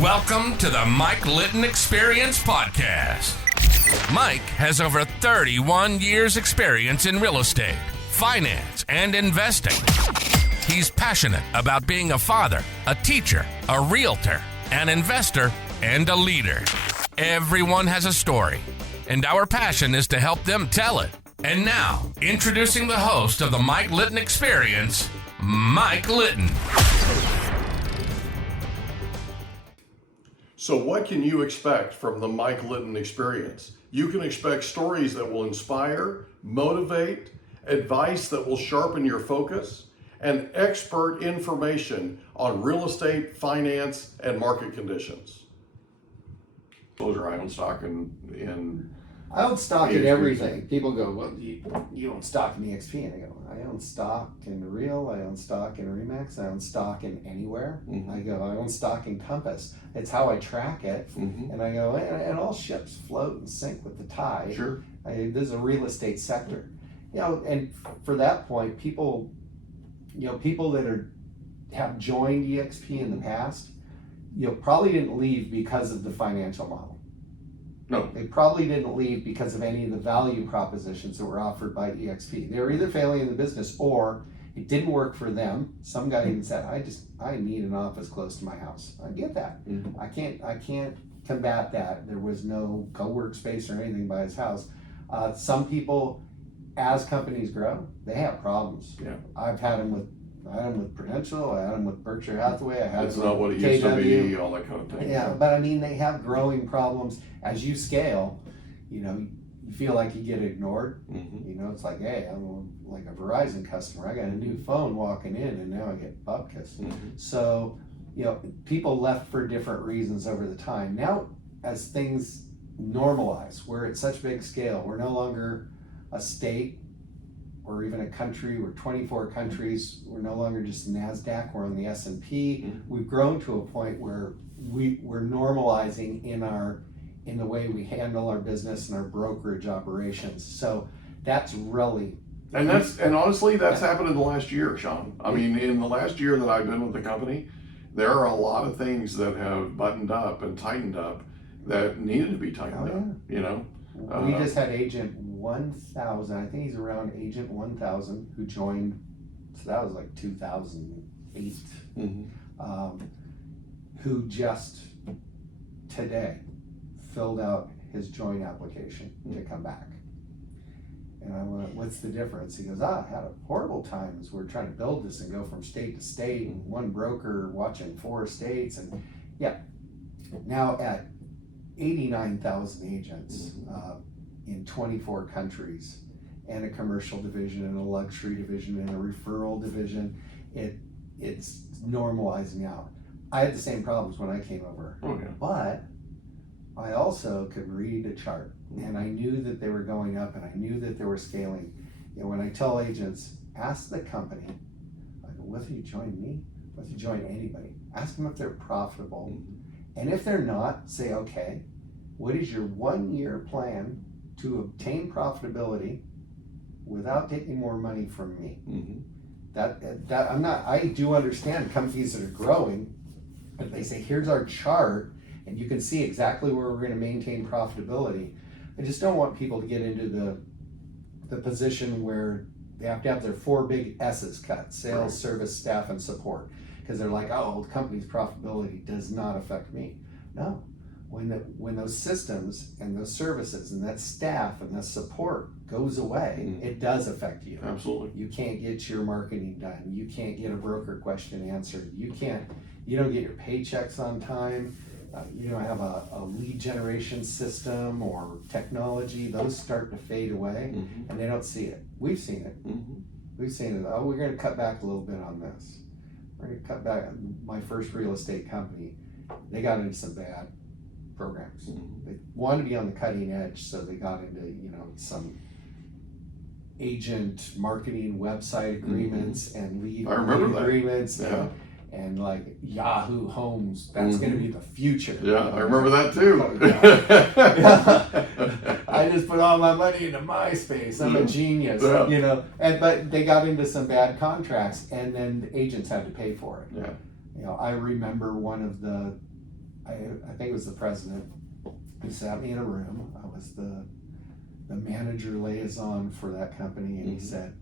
Welcome to the Mike Litton Experience Podcast. Mike has over 31 years experience in real estate, finance, and investing. He's passionate about being a father, a teacher, a realtor, an investor, and a leader. Everyone has a story, and our passion is to help them tell it. And now, introducing the host of the Mike Litton Experience, Mike Litton. So what can you expect from the Mike Litton Experience? You can expect stories that will inspire, motivate, advice that will sharpen your focus, and expert information on real estate, finance, and market conditions. Closure, I own stock in I own stock in EXP. everything. People go, well, you own stock in EXP. And I go, I own stock in Real, I own stock in Remax, I own stock in Anywhere. Mm-hmm. I go, I own stock in Compass. It's how I track it. Mm-hmm. And I go, and all ships float and sink with the tide. Sure. This is a real estate sector. And for that point, people that have joined EXP in the past, probably didn't leave because of the financial model. No. They probably didn't leave because of any of the value propositions that were offered by EXP. They were either failing in the business or it didn't work for them. Some guy even said, I need an office close to my house. I get that. Mm-hmm. I can't combat that. There was no co-work space or anything by his house. Some people, as companies grow, they have problems. Yeah. I've had them with Prudential, I had them with Berkshire Hathaway, I had That's them not what with it used to KW. be, all that kind of thing. Yeah, but I mean, they have growing problems. As you scale, you feel like you get ignored. Mm-hmm. It's like, hey, I'm like a Verizon customer. I got a new phone walking in and now I get bupkis. Mm-hmm. So, people left for different reasons over the time. Now, as things normalize, we're at such big scale, we're no longer a state or even a country. We're 24 countries. We're no longer just NASDAQ. We're on the S&P. Mm-hmm. We've grown to a point where we're normalizing in the way we handle our business and our brokerage operations. So that's really... And honestly, that's happened in the last year, Sean. I mean, in the last year that I've been with the company, there are a lot of things that have buttoned up and tightened up that needed to be tightened up, We just had Agent 1000, I think he's around Agent 1000, who joined, so that was like 2008, Mm-hmm. Who just today filled out his joint application to come back. And I went, what's the difference? He goes, I had a horrible time as we're trying to build this and go from state to state, and one broker watching 4 states, and now at 89,000 agents in 24 countries, and a commercial division and a luxury division and a referral division, it's normalizing out. I had the same problems when I came over, but I also could read a chart, and I knew that they were going up, and I knew that they were scaling. When I tell agents, ask the company, I go, whether you join me, whether you join anybody, ask them if they're profitable. And if they're not, say, okay, what is your 1-year plan to obtain profitability without taking more money from me? Mm-hmm. That I do understand companies that are growing, if they say, here's our chart, and you can see exactly where we're going to maintain profitability. I just don't want people to get into the position where they have to have their 4 big S's cut: sales, Right. service, staff, and support. Because they're like, oh, the company's profitability does not affect me. No. When those systems and those services and that staff and that support goes away, it does affect you. Absolutely. You can't get your marketing done. You can't get a broker question answered. You don't get your paychecks on time. You don't have a lead generation system or technology. Those start to fade away, and they don't see it. We've seen it. Mm-hmm. We've seen it. Oh, we're going to cut back a little bit on this. We're going to cut back. My first real estate company, they got into some bad programs. They wanted to be on the cutting edge, so they got into some agent marketing website agreements and lead agreements. Yeah. And like Yahoo Homes, that's going to be the future. Yeah, I remember that too. I just put all my money into MySpace. I'm a genius, but they got into some bad contracts, and then the agents had to pay for it. Yeah. I remember one of the I think it was the president who sat me in a room. I was the manager liaison for that company, and he said,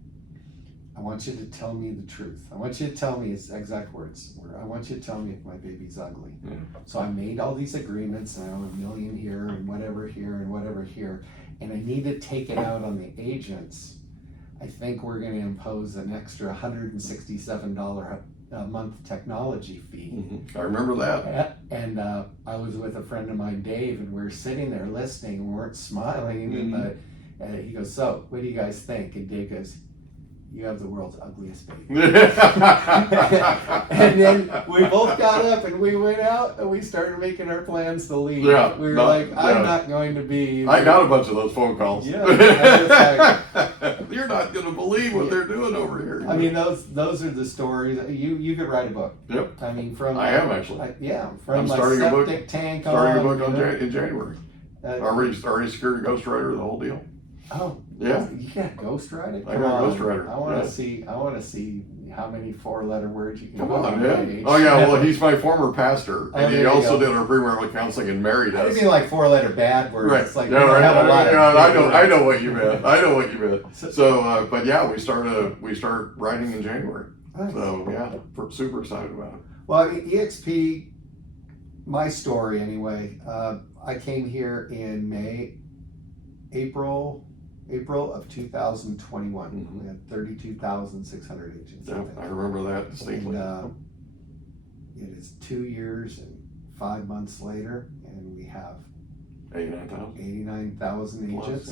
I want you to tell me the truth. I want you to tell me, his exact words were, I want you to tell me if my baby's ugly. Yeah. So I made all these agreements, and I own $1 million here and whatever here and whatever here, and I need to take it out on the agents. I think we're going to impose an extra $167 a month technology fee. I remember that. And I was with a friend of mine, Dave, and we were sitting there listening, and we weren't smiling. And he goes, so what do you guys think? And Dave goes, you have the world's ugliest baby. And then we both got up and we went out and we started making our plans to leave. Yeah, we were I'm not going to be. I got a bunch of those phone calls. Yeah. You're not going to believe what they're doing over here. I mean, those are the stories. You could write a book. Yep. I mean, I am actually. From I'm my starting septic tank starting a book in January. Already security ghostwriter, the whole deal. Oh, yeah. You got ghostwriter? I got ghostwriter. I want to see. I want to see how many 4-letter words you can. Come on, yeah. Oh yeah. Well, he's my former pastor, and he also did our premarital counseling and married us. I mean, like 4-letter bad words. Right. It's like yeah, right. have a lot I know what you meant. I know what you meant. So, but yeah, we start writing in January. Nice. So yeah, super excited about it. Well, I mean, EXP, my story anyway. I came here in April of 2021. We had 32,600 agents. Yeah, I remember that distinctly. And it is 2 years and 5 months later, and we have 89,000 agents.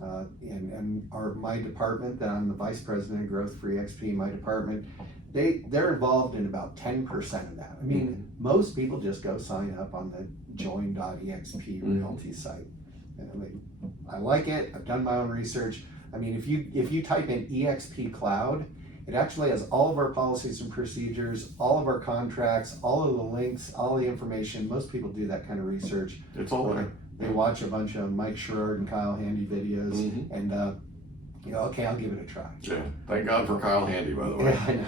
Yeah. And my department, that I'm the vice president of growth for EXP, my department, they're involved in about 10% of that. I mean, most people just go sign up on the join.exp realty site. And I mean, I like it. I've done my own research. I mean, if you type in EXP Cloud, it actually has all of our policies and procedures, all of our contracts, all of the links, all the information. Most people do that kind of research. It's all there. They watch a bunch of Mike Sherrard and Kyle Handy videos, and okay, I'll give it a try. Yeah, thank God for Kyle Handy, by the way. Yeah, I know.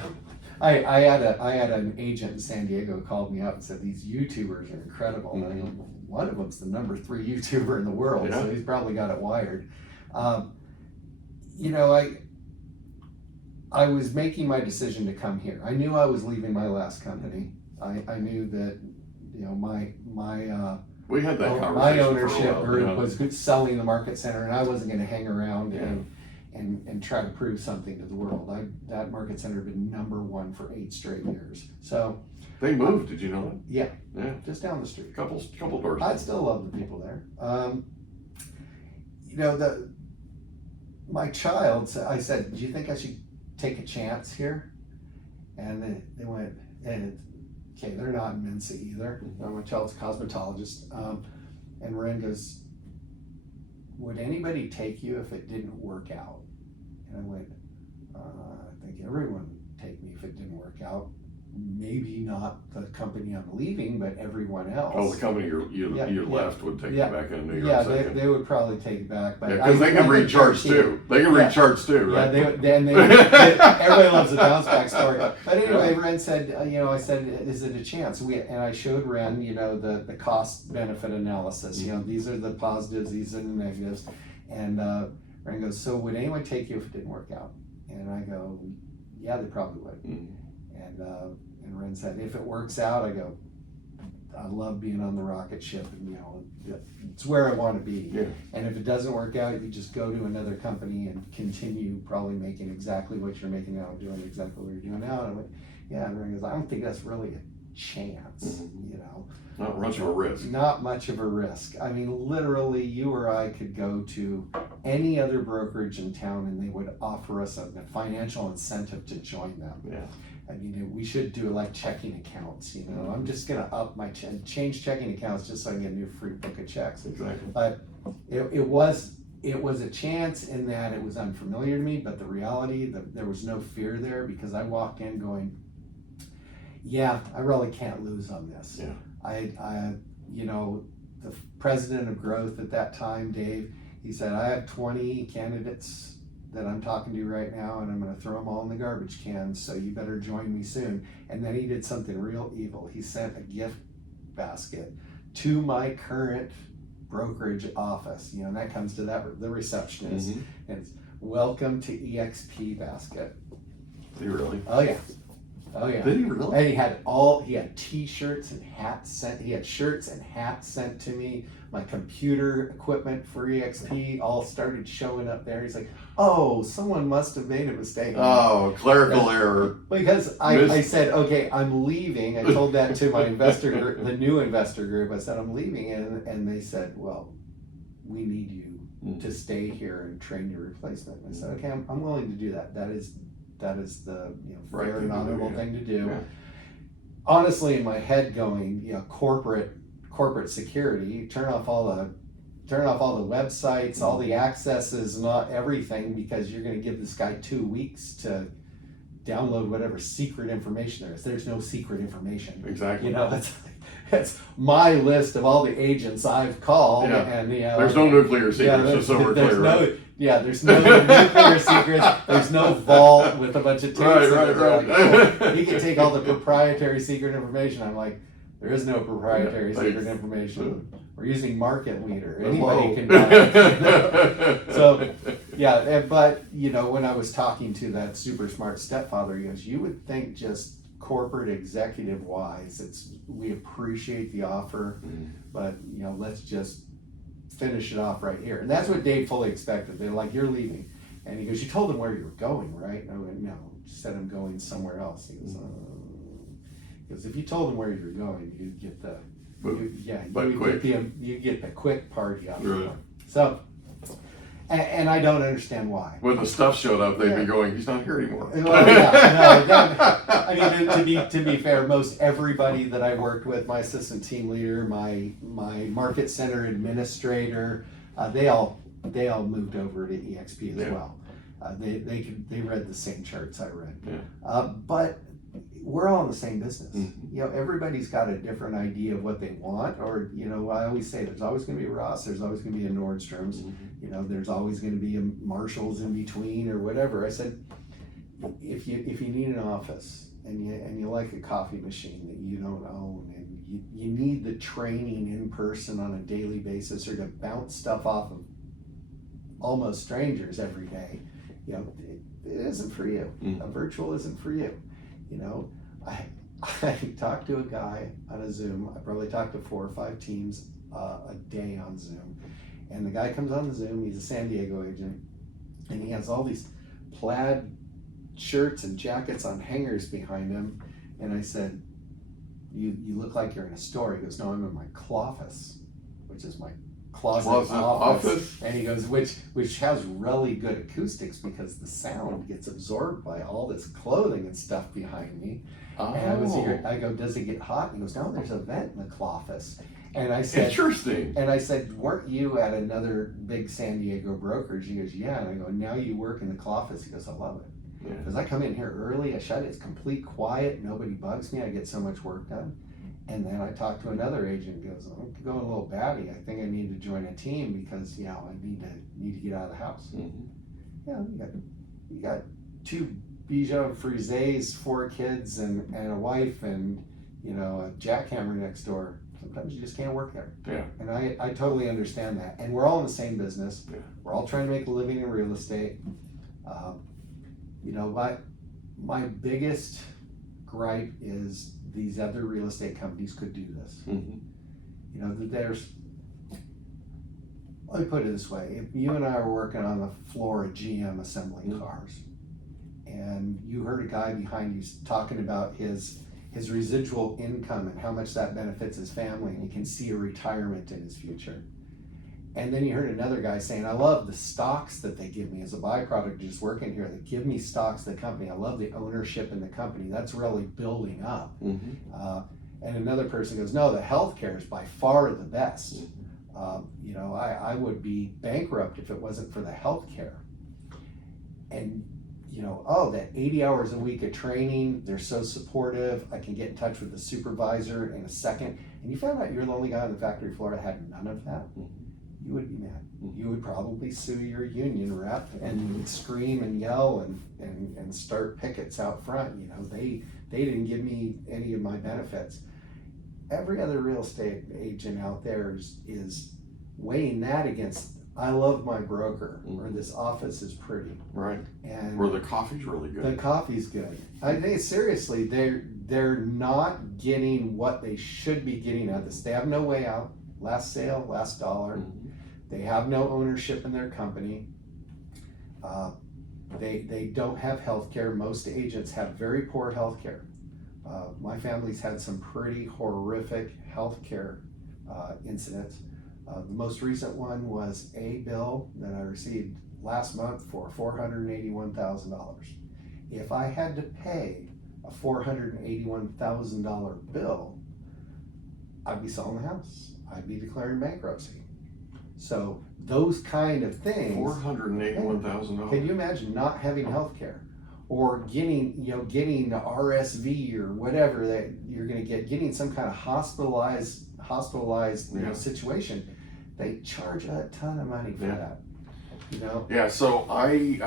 I had an agent in San Diego who called me up and said these YouTubers are incredible. And one of them's the number 3 YouTuber in the world, so he's probably got it wired. I was making my decision to come here. I knew I was leaving my last company. I knew that we had that conversation. My ownership group was selling the market center, and I wasn't going to hang around and try to prove something to the world. That market center had been #1 for 8 straight years. So they moved. Did you know that? Yeah, just down the street. Couple doors. I still love the people there. My child. I said, "Do you think I should take a chance here?" And they went, okay, they're not in Mensa either. My child's a cosmetologist. And Ren goes, would anybody take you if it didn't work out? And I went, I think everyone would take me if it didn't work out. Maybe not the company I'm leaving, but everyone else. Oh, the company you left would take you back in New York. Yeah, they would probably take it back. Because they can recharge too. They can recharge too, right? Yeah, everybody loves the bounce back story. But anyway, Ren said, I said, is it a chance? And I showed Ren, the cost benefit analysis. These are the positives, these are the negatives. And Ren goes, so would anyone take you if it didn't work out? And I go, yeah, they probably would. And Ren said, if it works out, I go, I love being on the rocket ship, and it's where I want to be. Yeah. And if it doesn't work out, you just go to another company and continue probably making exactly what you're making now, doing exactly what you're doing now. And I went, yeah. And Ren goes, I don't think that's really a chance. Not much of a risk. Not much of a risk. I mean, literally, you or I could go to any other brokerage in town, and they would offer us a financial incentive to join them. Yeah. I mean, we should do like checking accounts. I'm just going to up my change checking accounts just so I can get a new free book of checks. Exactly. But it was a chance in that it was unfamiliar to me, but the reality, there was no fear there, because I walked in going, yeah, I really can't lose on this. Yeah. The president of growth at that time, Dave, he said, I have 20 candidates that I'm talking to right now, and I'm going to throw them all in the garbage can, so you better join me soon. And then he did something real evil. He sent a gift basket to my current brokerage office, and that comes to the receptionist, and it's welcome to EXP basket. Did he really? Oh yeah. Oh yeah. Did he really? And he had t-shirts and hats sent. He had shirts and hats sent to me. My computer equipment for EXP all started showing up there. He's like, oh, someone must have made a mistake. Oh, clerical error. Because I said, okay, I'm leaving. I told that to my investor group, the new investor group. I said, I'm leaving. And they said, well, we need you to stay here and train your replacement. And I said, okay, I'm willing to do that. That is the fair and honorable thing to do. Yeah. Honestly, in my head going, corporate security, turn off all the websites, all the accesses, not everything, because you're going to give this guy 2 weeks to download whatever secret information there is. There's no secret information. Exactly. It's my list of all the agents I've called, and there's no nuclear secrets, just so we're clear. There's no nuclear secrets. There's no vault with a bunch of tapes. Right. Like, oh, you can take all the proprietary secret information. I'm like, there is no proprietary secret information. We're using Market Leader. Anybody can buy it. So, but when I was talking to that super smart stepfather, he goes, you would think just corporate executive wise, we appreciate the offer, but let's just finish it off right here. And that's what Dave fully expected. They're like, you're leaving. And he goes, you told them where you were going, right? And I went, no, just said I'm going somewhere else. He goes, because if you told them where you were going, you'd get you get the quick party out of it. So, and I don't understand why. When the stuff showed up, they'd be going, he's not here anymore. To be fair, most everybody that I worked with, my assistant team leader, my market center administrator, they all moved over to EXP as well. They read the same charts I read. But we're all in the same business. Everybody's got a different idea of what they want, or I always say there's always going to be a Ross, there's always going to be a Nordstrom's, there's always going to be a Marshalls in between or whatever. I said, if you need an office and you like a coffee machine that you don't own, and you need the training in person on a daily basis, or to bounce stuff off of almost strangers every day, it isn't for you. A virtual isn't for you. I talked to a guy on a Zoom. I probably talked to 4 or 5 teams a day on Zoom. And the guy comes on the Zoom, he's a San Diego agent, and he has all these plaid shirts and jackets on hangers behind him. And I said, you look like you're in a store. He goes, no, I'm in my cloffice, which is my closet office. And he goes, which has really good acoustics because the sound gets absorbed by all this clothing and stuff behind me. And I go, does it get hot? And he goes, no, there's a vent in the cloffice. And I said, interesting. And I said, weren't you at another big San Diego brokerage? He goes, yeah. And I go, now you work in the cloffice. He goes, I love it. Because I come in here early, I shut it, it's complete quiet, nobody bugs me, I get so much work done. And then I talked to another agent, goes, I'm going a little batty. I think I need to join a team because I need to get out of the house. You got 2 Bijoux Frisés, 4 kids, and a wife, and a jackhammer next door. Sometimes you just can't work there. And I totally understand that. And we're all in the same business. We're all trying to make a living in real estate. My biggest gripe is these other real estate companies could do this. Let me put it this way. If you and I are working on the floor of GM assembling cars, and you heard a guy behind you talking about his residual income and how much that benefits his family, and he can see a retirement in his future. And then you heard another guy saying, I love the stocks that they give me as a byproduct of just working here. They give me stocks of the company. I love the ownership in the company. That's really building up. And another person goes, no, the healthcare is by far the best. I would be bankrupt if it wasn't for the healthcare. And that 80 hours a week of training, they're so supportive. I can get in touch with the supervisor in a second. And you found out you're the only guy on the factory floor that had none of that. You would be mad. You would probably sue your union rep, and you would scream and yell and start pickets out front. They didn't give me any of my benefits. every other real estate agent out there is weighing that against, I love my broker, or this office is pretty. Right. And or the coffee's really good. the coffee's good. I think seriously, they're not getting what they should be getting out of this. They have no way out. Last sale, last dollar. They have no ownership in their company. They don't have health care. Most agents have very poor health care. My family's had some pretty horrific health care incidents. The most recent one was a bill that I received last month for $481,000. If I had to pay a $481,000 bill, I'd be selling the house. I'd be declaring bankruptcy. So those kind of things. $481,000. Can you imagine not having health care, or getting the RSV or whatever that you're going to getting some kind of hospitalized situation? They charge a ton of money for that. Yeah. So I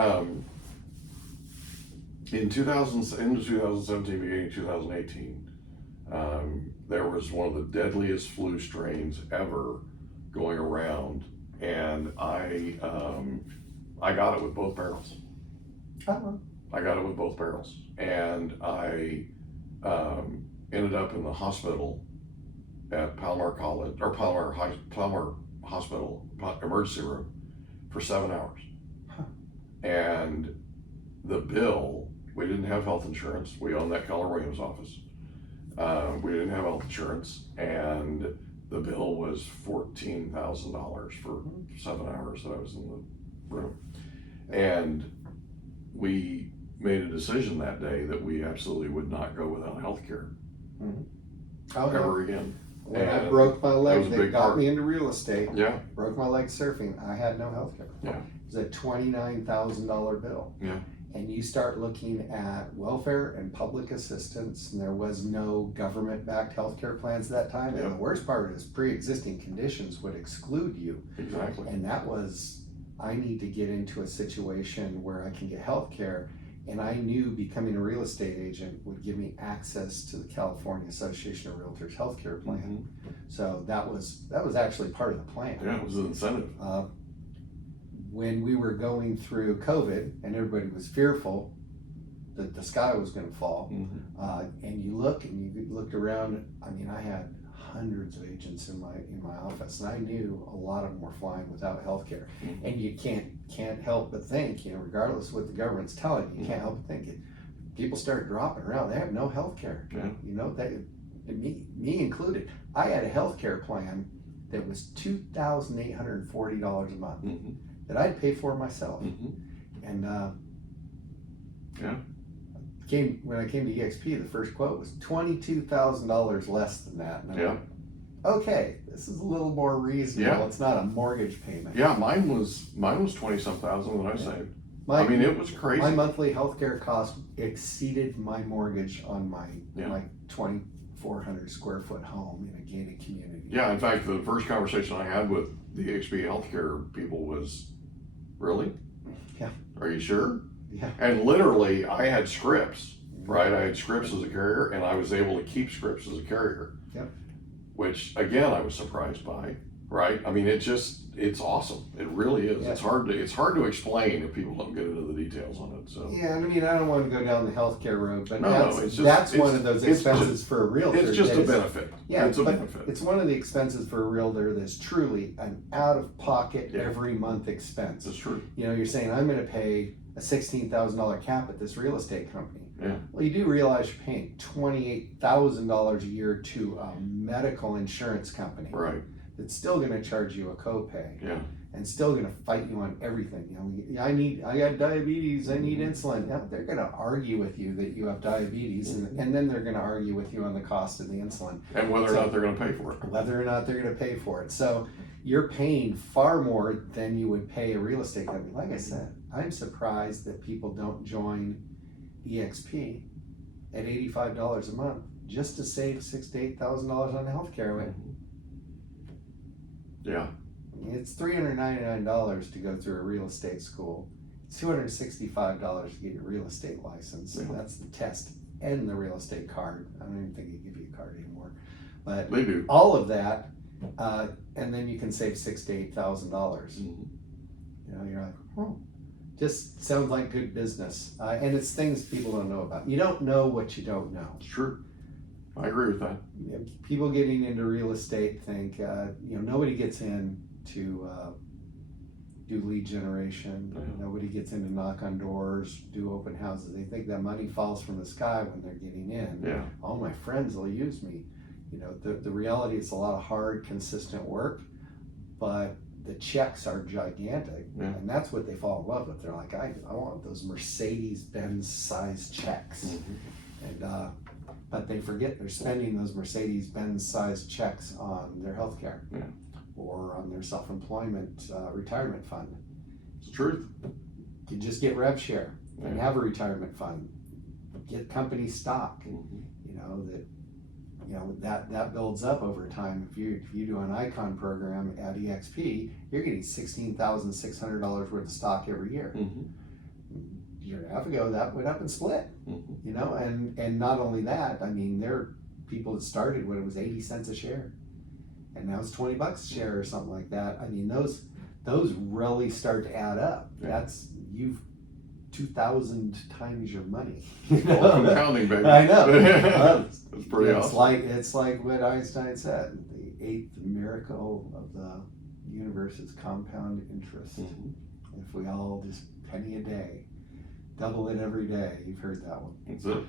in 2017, beginning of 2018, there was one of the deadliest flu strains ever going around, and I got it with both barrels. I got it with both barrels, and I ended up in the hospital at Palomar Hospital emergency room for 7 hours. And the bill, we didn't have health insurance. We owned that Keller Williams office. We didn't have health insurance, and the bill was $14,000 for 7 hours that I was in the room. And we made a decision that day that we absolutely would not go without health care ever again. When I broke my leg, they got part. me into real estate. Yeah. Broke my leg surfing. I had no health care. Yeah. It was a $29,000 bill. Yeah. And you start looking at welfare and public assistance, and there was no government-backed healthcare plans at that time. Yep. And the worst part is pre-existing conditions would exclude you. Exactly. And that was, I need to get into a situation where I can get healthcare. And I knew becoming a real estate agent would give me access to the California Association of Realtors healthcare plan. So that was actually part of the plan. Yeah, it was an incentive. When we were going through COVID and everybody was fearful that the sky was going to fall, and you looked around. I mean, I had hundreds of agents in my office, and I knew a lot of them were flying without health care. And you can't help but think, regardless of what the government's telling you, you can't help but think it. People start dropping around. They have no health care. Me included. I had a health care plan that was $2,840 a month that I'd pay for myself. And when I came to EXP, the first quote was $22,000 less than that. And I went, okay, this is a little more reasonable. Yeah. It's not a mortgage payment. Yeah, mine was 20-some thousand that I saved. I mean, it was crazy. My monthly healthcare cost exceeded my mortgage on my 2,400 square foot home in a gated community. Yeah, in fact, the first conversation I had with the EXP healthcare people was, really? Yeah. Are you sure? Yeah. And literally, I had Scripps, right? I had Scripps as a carrier, and I was able to keep Scripps as a carrier. Yep. Which, again, I was surprised by, right? I mean, it's awesome. It really is. Yeah. It's hard to explain if people don't get into the details on it. So. Yeah, I mean, I don't want to go down the healthcare road, but that's one of those expenses for a realtor. It's just a benefit. Yeah, it's a benefit. It's one of the expenses for a realtor that's truly an out-of-pocket every month expense. That's true. You're saying, I'm going to pay a $16,000 cap at this real estate company. Yeah. Well, you do realize you're paying $28,000 a year to a medical insurance company. Right. That's still going to charge you a copay. Yeah. And still going to fight you on everything. I got diabetes, I need insulin. Yeah, they're going to argue with you that you have diabetes, and then they're going to argue with you on the cost of the insulin. And whether or not they're going to pay for it. Whether or not they're going to pay for it. So you're paying far more than you would pay a real estate company. Like I said, I'm surprised that people don't join EXP at $85 a month just to save $6,000 to $8,000 on healthcare. Yeah. It's $399 to go through a real estate school. It's $265 to get your real estate license. And that's the test and the real estate card. I don't even think they give you a card anymore. But they do. All of that, and then you can save $6,000 to $8,000. You know, you're like, oh, just sounds like good business. And it's things people don't know about. You don't know what you don't know. It's true. I agree with that. People getting into real estate think, you know, nobody gets in to do lead generation. Yeah. Nobody gets in to knock on doors, do open houses. They think that money falls from the sky when they're getting in. Yeah. All my friends will use me. You know, the reality is a lot of hard, consistent work, but the checks are gigantic. Yeah. And that's what they fall in love with. They're like, I want those Mercedes-Benz size checks. And but they forget they're spending those Mercedes-Benz size checks on their health care. Yeah. Or on their self-employment retirement fund. It's the truth. You just get rev share and Yeah. have a retirement fund. Get company stock. You know that builds up over time. If you do an icon program at EXP, you're getting $16,600 worth of stock every year. A year and a half ago, that went up and split. You know, and not only that, I mean, there are people that started when it was 80 cents a share. And now it's $20 a share or something like that. I mean, those really start to add up. Yeah. You've 2,000 times your money. Compounding, baby. I know. It's pretty awesome. It's like what Einstein said. The eighth miracle of the universe is compound interest. If we all just penny a day, double it every day. You've heard that one. That's it.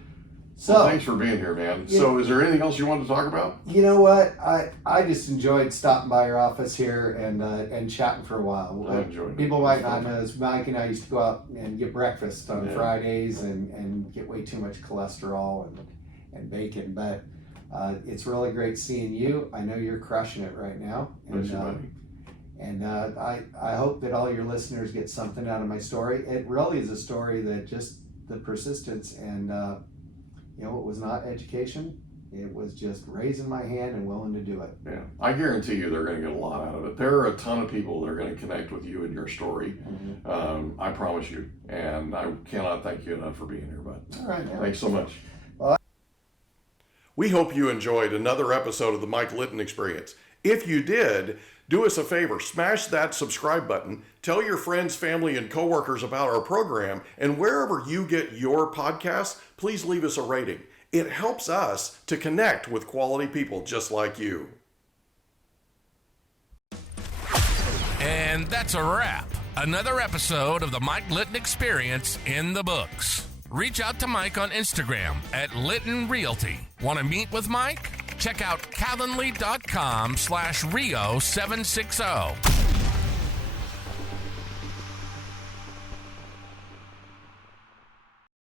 So well, thanks for being here, man. So is there anything else you want to talk about? You know what? I just enjoyed stopping by your office here and chatting for a while. I enjoyed it. People might not know this. Mike and I used to go out and get breakfast on Yeah. Fridays and get way too much cholesterol and bacon. But it's really great seeing you. I know you're crushing it right now. Thanks, buddy. And I hope that all your listeners get something out of my story. It really is a story that just the persistence and you know, it was not education. It was just raising my hand and willing to do it. Yeah, I guarantee you they're going to get a lot out of it. There are a ton of people that are going to connect with you and your story. I promise you. And I cannot thank you enough for being here, bud. All right, man. Thanks so much. We hope you enjoyed another episode of the Mike Litton Experience. If you did, do us a favor, smash that subscribe button, tell your friends, family, and coworkers about our program, and wherever you get your podcasts, please leave us a rating. It helps us to connect with quality people just like you. And that's a wrap. Another episode of the Mike Litton Experience in the books. Reach out to Mike on Instagram at Litton Realty. Want to meet with Mike? Check out calendly.com/Rio760.